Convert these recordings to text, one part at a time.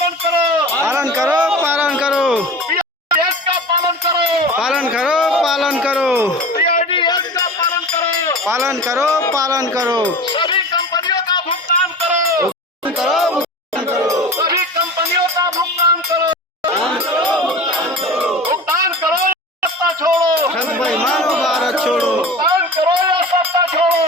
पालन करो, पालन करो, पालन करो, PID एक्ट का पालन करो, पालन करो, पालन करो, PID एक्ट का पालन करो, पालन करो, पालन करो, सभी कंपनियों का भुगतान करो, करो, सभी कंपनियों का भुगतान करो, भुगतान करो या सत्ता छोड़ो, ठग बेईमानो भारत छोड़ो, भुगतान करो या सत्ता छोड़ो,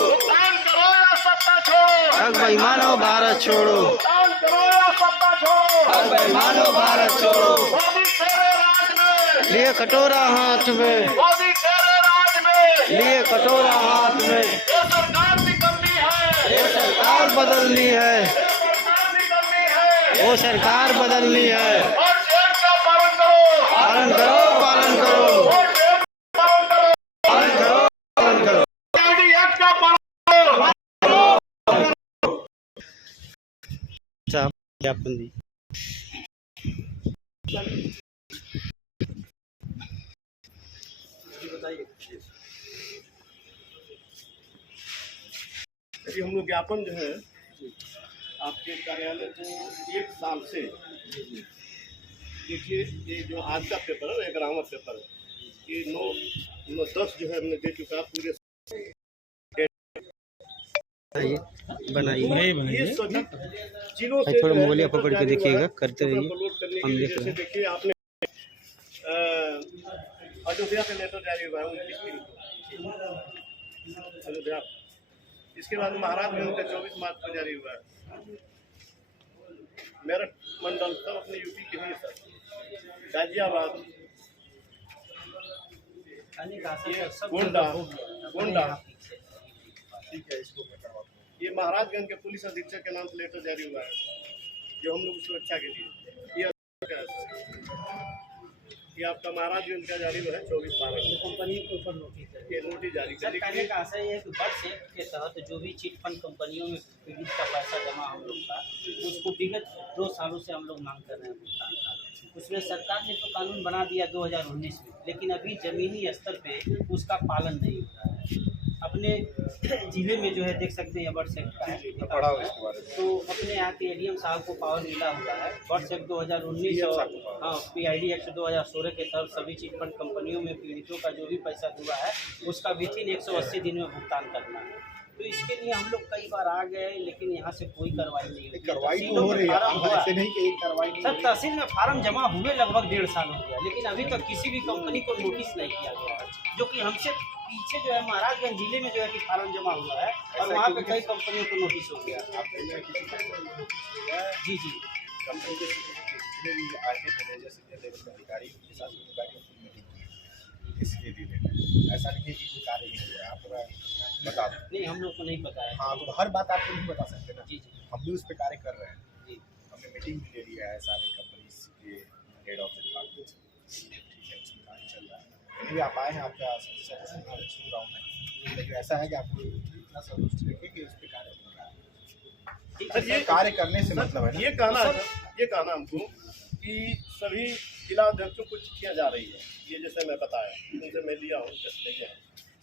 भुगतान करो या सत्ता छोड़ो, ठग बेईमानो भारत छोड़ो, भुगतान करो या सत्ता छोड़ो, ठग बेईमानो भारत छोड़ो। मोदी तेरे राज में, लिए कटोरा हाथ में, मोदी तेरे राज में, लिए कटोरा हाथ में, ये सरकार निकलनी है, ये सरकार बदलनी है, सरकार निकलनी है, वो सरकार बदलनी है। और शेर का पालन करो, पालन करो, पालन करो, और शेर का पालन करो, पालन करो, पालन करो। PID एक्ट का पालन करो। साहब ज्ञापन दी। अभी हम लोग ज्ञापन जो है आपके कार्यालय को 1 साल से, देखिए ये जो आज का पेपर है, 11वां पेपर है, ये 9/10 जो है हमने दे चुका पूरे, बनाइए ये सभी जिलों से थोड़ा जो है मोबाइल लेटर पकड़ के जारी हुआ देखिएगा, है, करते तो रहिए, अपलोड करने हम के लिए देख रहे जैसे हैं। देखिए आपने अयोध्या से लेटर जारी हुआ है 29 तारीख को अयोध्या, इसके बाद महाराजगंज का 24 मार्च को जारी हुआ है, मेरठ मंडल सब अपने यूपी के ही सर, गाजियाबाद, गोंडा गोंडा, ठीक है, इसको मैं करवाता हूँ। ये महाराजगंज के पुलिस अधीक्षक के नाम से लेटर जारी हुआ है जो हम लोग की सुरक्षा के लिए, ये आपका महाराजगंज का जारी हुआ है 24/12 कंपनी के ऊपर नोटिस है। ये नोटिस जारी कर दी कहने का आशय है कि बर्ड्स एक्ट के तहत जो भी चिट फंड कंपनियों में पीड़ित का पैसा जमा हम लोग का, उसको विगत 2 सालों से हम लोग मांग कर रहे हैं भुगतान का। उसमें सरकार ने तो कानून बना दिया 2019 में, लेकिन अभी ज़मीनी स्तर पे उसका पालन नहीं हो रहा है। अपने जिले में जो है देख सकते हैं बर्ड्स एक्ट का है, तो अपने यहाँ के एडीएम साहब को पावर मिला हुआ है बर्ड्स एक्ट 2019 और हाँ PID एक्ट 2016 के तहत सभी चिट फंड कंपनियों में पीड़ितों का जो भी पैसा हुआ है उसका विथिन 180 दिन में भुगतान करना है। तो इसके लिए हम लोग कई बार आ गए, लेकिन यहाँ से कोई कार्रवाई नहीं हुई। कार्रवाई तो हो रही है, ऐसे नहीं कि एक कार्रवाई नहीं। सर तहसील में फार्म जमा हुए लगभग 1.5 साल हो गया, लेकिन अभी तक किसी भी कंपनी को नोटिस नहीं किया गया है, जो कि हमसे पीछे जो है महाराजगंज जिले में जो है कि फार्म जमा हुआ है और वहाँ पे कई कंपनियों को नोटिस हो गया। जी जी, कंपनी के आगे मैनेजर सीनियर लेवल के अधिकारी के साथ इसके रिलेटेड ऐसा नहीं है कि कोई कार्य नहीं हुआ है, आप पूरा बता दो। नहीं हम लोग को नहीं पता है। हाँ, तो हर बात आपको नहीं बता सकते ना। जी जी, हम भी उस पर कार्य कर रहे हैं, जी हमने मीटिंग भी ले लिया है सारे कंपनी के हेड ऑफ द डिपार्टमेंट, ठीक है, उसमें कार्य चल रहा है। यदि आप आए हैं आपका सुन रहा हूँ मैं, लेकिन ऐसा है कि आपको इतना संतुष्ट रखिए कि उस पर कार्य हो रहा है। सर ये कार्य करने से मतलब है ना, ये कहना हमको कि सभी जिला अध्यक्षों को चिट्ठियाँ जा रही है, ये जैसे मैं बताया उनसे मैं लिया हूँ,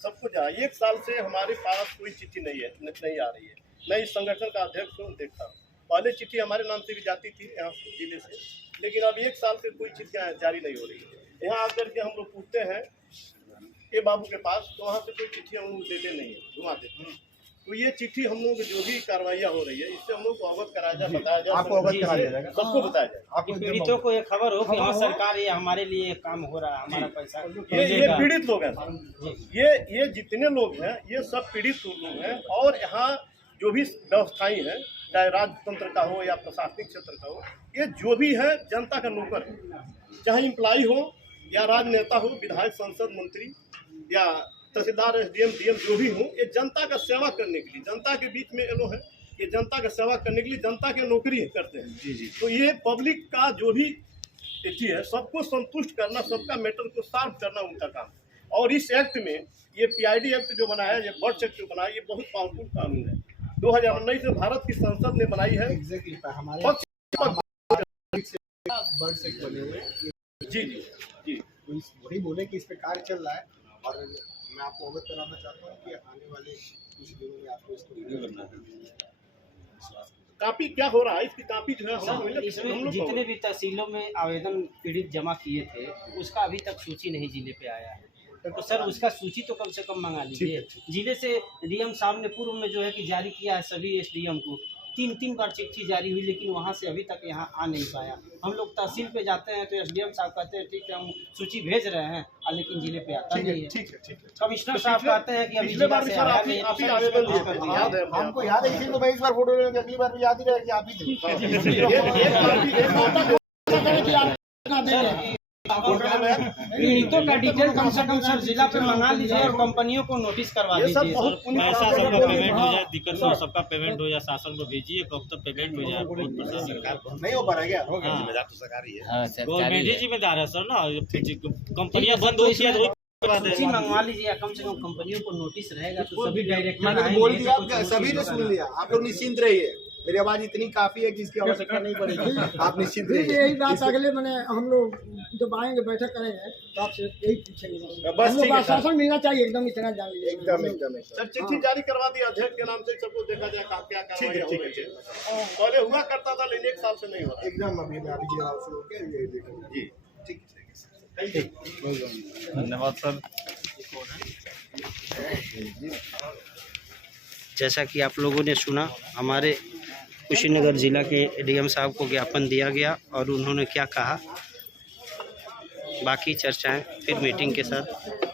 सब कुछ जा, 1 साल से हमारे पास कोई चिट्ठी नहीं है, नहीं आ रही है। मैं इस संगठन का अध्यक्ष हूँ, देखता हूँ, पहले चिट्ठी हमारे नाम से भी जाती थी यहाँ जिले से, लेकिन अब 1 साल से कोई चिट्ठियाँ जारी नहीं हो रही है। यहाँ आकर के हम लोग पूछते हैं ये बाबू के पास, तो वहाँ से कोई चिट्ठी हम लोग देते नहीं है, घुमा देते हैं। तो ये चिट्ठी हम लोग जो भी कार्रवाइयाँ हो रही है इससे हम लोग को अवगत कराया जाए, बताया जाए, आपको अवगत करा दिया जाएगा, सबको बताया जाए, आपको पीड़ितों को ये खबर हो कि हाँ सरकार ये हमारे लिए काम हो रहा है, हमारा पैसा ये पीड़ित लोग हैं, ये जितने लोग हैं ये सब पीड़ित लोग हैं। और यहाँ जो भी व्यवस्थाएं हैं, चाहे राजतंत्र का हो या प्रशासनिक क्षेत्र का हो, ये जो भी है जनता का नौकर है, चाहे इम्प्लाई हो या राजनेता हो, विधायक, सांसद, मंत्री या तहसीलदार, SDM, DM जो भी हो, ये जनता का सेवा करने के लिए, जनता के बीच में एलो है, ये जनता का सेवा करने के लिए जनता की नौकरी करते हैं। जी जी, तो ये पब्लिक का जो भी स्थिति है सबको संतुष्ट करना, सबका मैटर को सॉल्व करना उनका काम है। और इस एक्ट में ये PID एक्ट जो बना है, ये बर्ड्स एक्ट जो बना है, ये बहुत पावरफुल कानून है, 2019 से भारत की संसद ने बनाई है। बर्ड्स एक्ट बने हुए हैं। जी जी जी, वही बोले कि इस पे कार्य चल रहा है, और मैं आपको अवगत कराना चाहता हूँ कि आने वाले कुछ दिनों में आपको इसको रिव्यू करना है। कापी क्या हो रहा है, इसकी कापी जो है हम लोग इसमें जितने भी तहसीलों में आवेदन पीड़ित जमा किए थे उसका अभी तक सूची नहीं जिले पे आया है। तो सर उसका सूची तो कम से कम मंगा लीजिए। जिले से डीएम साहब ने पूर्व में जो है कि जारी किया है सभी एसडीएम को, 3 बार चिट्ठी जारी हुई, लेकिन वहाँ से अभी तक यहाँ आ नहीं पाया। हम लोग तहसील पे जाते हैं तो एसडीएम साहब कहते हैं ठीक है हम सूची भेज रहे हैं, लेकिन जिले पे आता नहीं है। ठीक है। कमिश्नर साहब कहते हैं कि अभी पिछले बार भी जिला सर से आया आप नहीं है, ही तो सर आवेदन इसको लिए थे, कर दिया। याद है हमको याद है, इसी को मैं इस बार फोटो लेने अगली बार भी याद ही रहे कि आप ही थे। पीड़ितों का डिटेल कम से कम सर जिला पे मंगा लीजिए और कंपनियों को नोटिस करवा ये सब दीजिए। बहुत पुण्य पैसा काम सबका है। पेमेंट हो जाए, दिक्कत हो सबका पेमेंट हो जाए, शासन को भेजिए कब तक पेमेंट हो जाए। बहुत प्रशासन नहीं हो पा रहा है क्या? हाँ। जिम्मेदार तो सरकार ही है। गवर्नमेंट ही जिम्मेदार है सर ना, कंपनियां बंद तो होती है तो सूची मंगवा लीजिए, कम से कम कंपनियों को नोटिस रहेगा तो सभी डायरेक्टर मैंने तो आएंगे, बोल दिया, तो कुछ सभी ने नोटिस सुन लिया। आप लोग निश्चिंत रहिए, मेरी आवाज इतनी काफी है कि इसकी आवश्यकता नहीं पड़ेगी। आप निश्चिंत रहिए। यही बात अगले मैंने हम लोग जब आएंगे बैठक करेंगे तो आपसे यही पूछेंगे। बस हम लोग ठीक को है सर। आश्वासन मिलना चाहिए, एकदम इतना जान लीजिए। एकदम सर चिट्ठी जारी करवा दी अध्यक्ष के नाम से, सबको देखा जाए क्या कार्रवाई हो रही है। पहले हुआ करता था लेकिन 1 साल से नहीं हो रहा। एकदम अभी मैं अभी जिला शुरू होकर ये देखूंगा। जी ठीक है। धन्यवाद सर। जैसा कि आप लोगों ने सुना, हमारे कुशीनगर जिला के डीएम साहब को ज्ञापन दिया गया और उन्होंने क्या कहा, बाकी चर्चाएं फिर मीटिंग के साथ